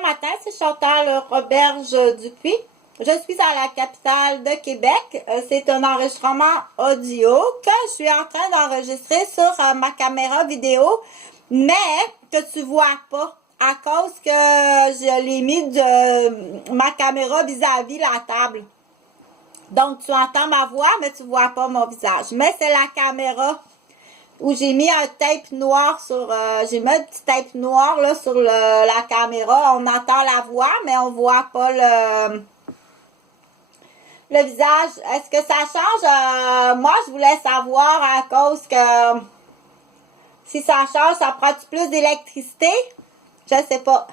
bon matin, c'est Chantal Roberge Dupuis. Je suis à la capitale de Québec. C'est un enregistrement audio que je suis en train d'enregistrer sur ma caméra vidéo, mais que tu vois pas à cause que je l'ai mis de ma caméra vis-à-vis la table. Donc, tu entends ma voix, mais tu vois pas mon visage. Mais c'est la caméra où j'ai mis un tape noir sur... j'ai mis un petit tape noir là, sur la caméra. On entend la voix, mais on voit pas le visage. Est-ce que ça change? Moi, je voulais savoir à cause que si ça change, ça prend-tu plus d'électricité? Je sais pas.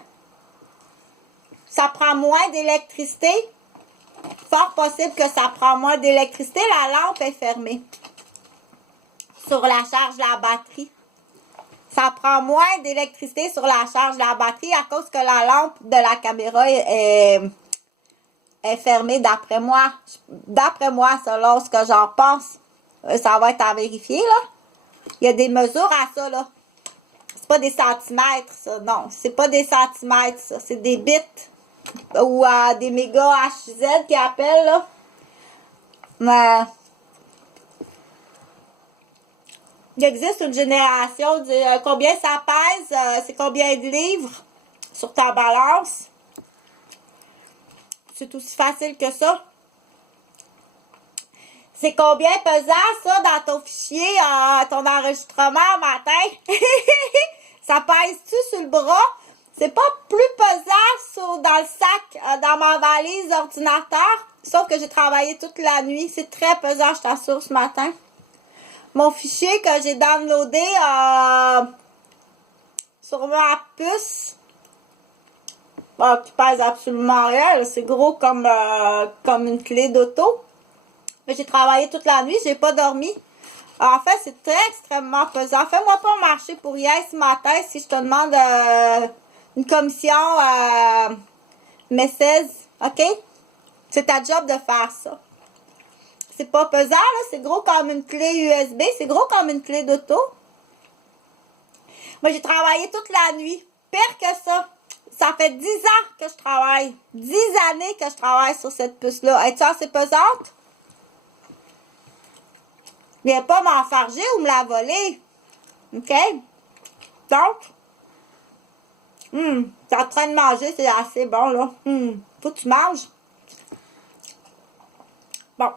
Ça prend moins d'électricité? Fort possible que ça prend moins d'électricité. La lampe est fermée sur la charge de la batterie. Ça prend moins d'électricité sur la charge de la batterie à cause que la lampe de la caméra est fermée d'après moi. D'après moi, selon ce que j'en pense. Ça va être à vérifier, là. Il y a des mesures à ça, là. C'est pas des centimètres, ça. Non, c'est pas des centimètres, ça. C'est des bits. Ou des méga HZ qui appellent, là. Mais il existe une génération de combien ça pèse, c'est combien de livres sur ta balance. C'est aussi facile que ça. C'est combien pesant ça dans ton fichier, ton enregistrement matin? Ça pèse-tu sur le bras? C'est pas plus pesant dans le sac, dans ma valise d'ordinateur. Sauf que j'ai travaillé toute la nuit. C'est très pesant, je t'assure, ce matin. Mon fichier que j'ai downloadé sur ma puce, qui pèse absolument rien. C'est gros comme une clé d'auto. Mais j'ai travaillé toute la nuit, j'ai pas dormi. En fait, c'est très extrêmement pesant. Fais-moi pas marcher pour rien ce matin si je te demande une commission Messez, OK? C'est ta job de faire ça. C'est pas pesant, là. C'est gros comme une clé USB. C'est gros comme une clé d'auto. Moi, j'ai travaillé toute la nuit. Pire que ça. Ça fait 10 ans que je travaille. 10 années que je travaille sur cette puce-là. Es-tu assez pesante? Viens pas m'enfarger ou me la voler. OK? Donc, t'es en train de manger, c'est assez bon, là. Faut que tu manges. Bon.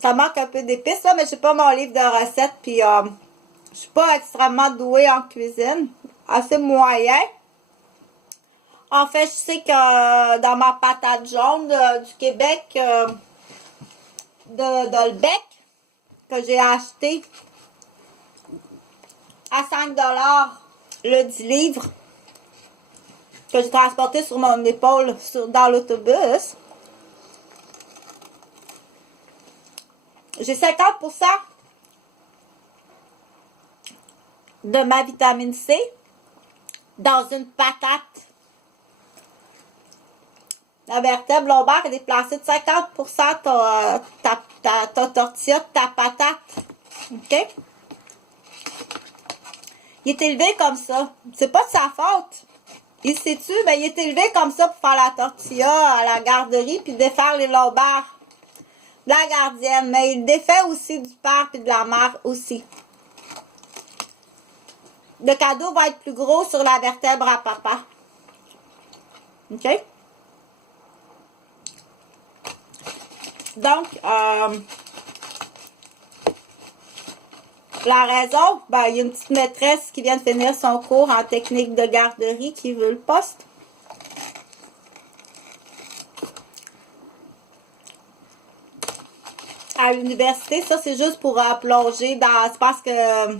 Ça manque un peu d'épices, là, mais j'ai pas mon livre de recettes, puis je suis pas extrêmement douée en cuisine. Assez moyen. En fait, je sais que dans ma patate jaune du Québec, de Lebec, que j'ai acheté à 5 $ le 10 livres, que j'ai transporté sur mon épaule dans l'autobus. J'ai 50% de ma vitamine C dans une patate. La vertèbre lombaire est déplacée de 50% ta tortilla de ta patate. OK? Il est élevé comme ça. C'est pas de sa faute. Il sait-tu? Ben, il est élevé comme ça pour faire la tortilla à la garderie puis défaire les lombaires de la gardienne. Mais il défait aussi du père puis de la mère aussi. Le cadeau va être plus gros sur la vertèbre à papa. OK? Donc, la raison, ben, il y a une petite maîtresse qui vient de finir son cours en technique de garderie qui veut le poste. À l'université, ça, c'est juste pour plonger dans... C'est parce que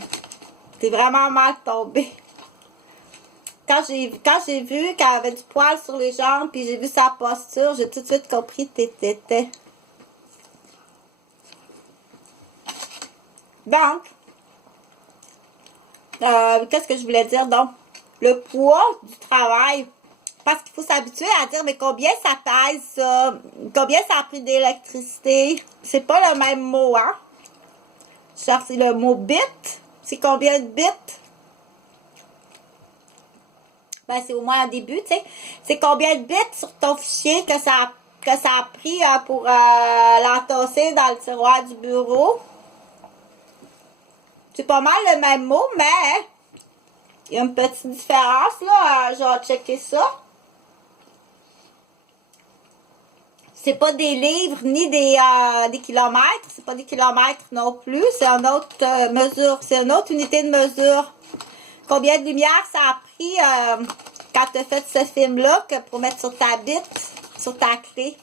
t'es vraiment mal tombé. Quand j'ai vu qu'elle avait du poil sur les jambes, puis j'ai vu sa posture, j'ai tout de suite compris que t'étais. Donc, qu'est-ce que je voulais dire? Donc, le poids du travail, parce qu'il faut s'habituer à dire, mais combien ça pèse, ça? Combien ça a pris d'électricité? C'est pas le même mot, hein? Genre, c'est le mot bit. C'est combien de bits? Ben, c'est au moins un début, tu sais. C'est combien de bits sur ton fichier que ça a pris pour l'entasser dans le tiroir du bureau. C'est pas mal le même mot, mais il y a une petite différence, là. Je vais checker ça. C'est pas des livres ni des kilomètres. C'est pas des kilomètres non plus. C'est une autre mesure. C'est une autre unité de mesure. Combien de lumière ça a pris quand tu as fait ce film-là que pour mettre sur ta bite, sur ta clé.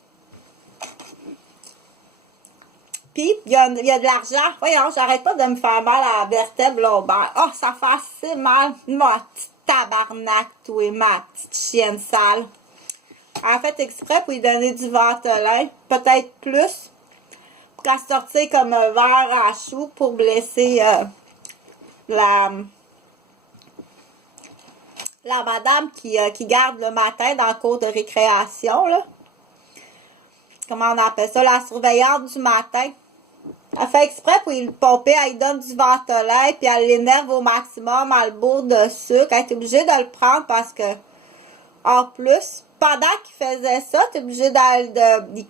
Puis, il y a de l'argent. Voyons, j'arrête pas de me faire mal à la vertèbre lombaire. Oh, ça fait assez mal. Ma petite tabarnak, toi, ma petite chienne sale. En fait, exprès pour lui donner du Ventolin. Peut-être plus. Pour qu'elle sortir comme un verre à chou pour blesser la madame qui garde le matin dans le cours de récréation, là. Comment on appelle ça? La surveillante du matin. Elle fait exprès pour le pomper, elle lui donne du Ventolin, puis elle l'énerve au maximum, elle le bourre de sucre. Elle est obligée de le prendre parce que, en plus, pendant qu'il faisait ça, t'es obligé d'y